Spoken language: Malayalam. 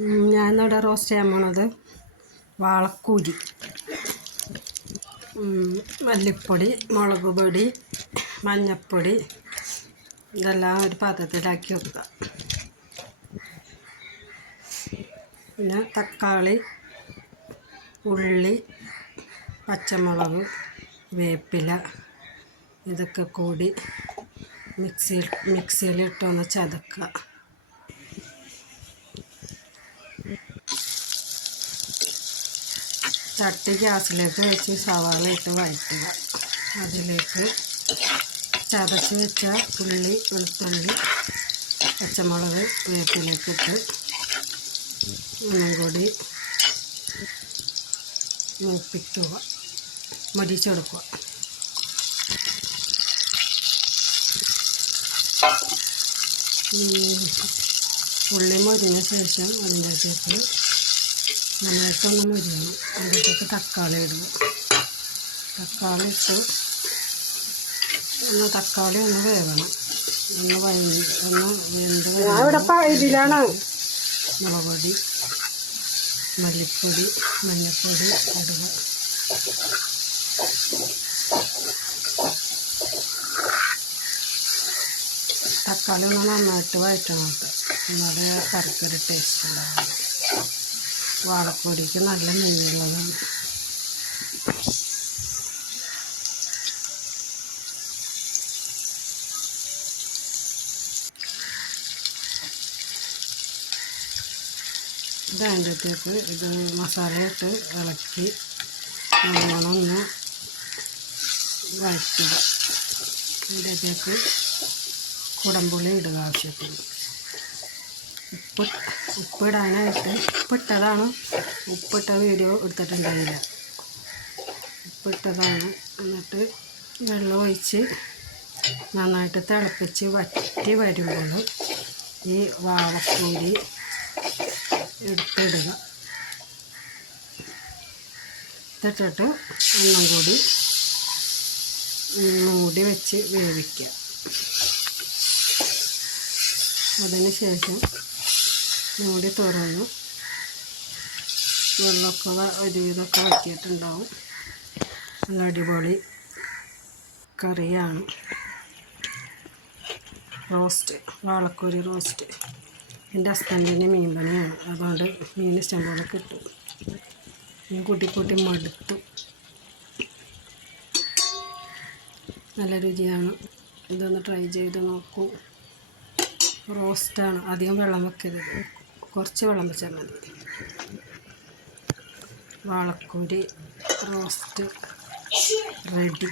ഞാനിവിടെ റോസ്റ്റ് ചെയ്യാൻ പോണത് വാളക്കൂരി. മല്ലിപ്പൊടി, മുളക് പൊടി, മഞ്ഞൾപ്പൊടി ഇതെല്ലാം ഒരു പാത്രത്തിലാക്കി വെക്കുക. പിന്നെ തക്കാളി, ഉള്ളി, പച്ചമുളക്, വേപ്പില ഇതൊക്കെ കൂടി മിക്സിയിലിട്ടൊന്ന് ചതക്കുക. ചട്ടി ഗ്യാസിലേക്ക് വെച്ച് സവാള ഇട്ട് വഴറ്റുക. അതിലേക്ക് ചതച്ച് വെച്ച ഉള്ളി, വെളുത്തുള്ളി, പച്ചമുളക്, വേപ്പിലേക്ക് ഇട്ട് ഒന്നും കൂടി മൂപ്പിക്കുക, മൊരിച്ചെടുക്കുക. ഉള്ളി മൊരിഞ്ഞ ശേഷം അതിൻ്റെ അകത്തേക്ക് നന്നായിട്ടൊന്ന് മൊരിയണം. അതിലേക്ക് തക്കാളി ഇടുക. തക്കാളി ഇട്ട് തക്കാളി ഒന്ന് വേവണം, ഒന്ന് വെന്ത് മുളക് പൊടി, മല്ലിപ്പൊടി, മഞ്ഞൾപ്പൊടി ഇടുക. തക്കാളി ഒന്ന് നന്നായിട്ട് വഴറ്റണം. എന്നാലേ കറിക്കൊരു ടേസ്റ്റ് ഉണ്ടാവുള്ളൂ. വാളപ്പൊടിക്ക് നല്ല നെയ്യുള്ളതാണ്. ഇതിൻ്റെത്തേക്ക് ഇത് മസാല ഇട്ട് ഇളക്കി നല്ലോണം ഒന്ന് വഴറ്റുക. ഇതിൻ്റെത്തേക്ക് കുടംപുളി ഇടുക ആവശ്യത്തിന്. ഉപ്പിടാനായിട്ട് ഉപ്പിട്ടതാണ്, ഉപ്പിട്ട വീഡിയോ എടുത്തിട്ടുണ്ടായില്ല. ഉപ്പിട്ടതാണ്. എന്നിട്ട് വെള്ളം ഒഴിച്ച് നന്നായിട്ട് തിളപ്പിച്ച് വറ്റി വരുമ്പോൾ ഈ വാളക്കൂരി എടുത്തിടുക. ഇട്ടിട്ട് ഒന്നും കൂടി മൂടി വെച്ച് വേവിക്കുക. അതിന് ശേഷം മൂടി തുറന്ന് വെള്ളമൊക്കെ ഒരുവിധമൊക്കെ വറ്റിയിട്ടുണ്ടാവും. നല്ല അടിപൊളി കറിയാണ് റോസ്റ്റ്, വാളക്കൂരി റോസ്റ്റ്. എൻ്റെ ഹസ്ബൻഡിന് മീൻ പണിയാണ്, അതുകൊണ്ട് മീൻ ഇഷ്ടം പോലെ കിട്ടും. മീൻ കൂട്ടി മടുത്തു. നല്ല രുചിയാണ്. ഇതൊന്ന് ട്രൈ ചെയ്ത് നോക്കൂ. റോസ്റ്റാണ്, അധികം വെള്ളം വെക്കരുത്, കുറച്ച് വെള്ളം വെച്ചാൽ മതി. വാളക്കൂരി റോസ്റ്റ് റെഡി.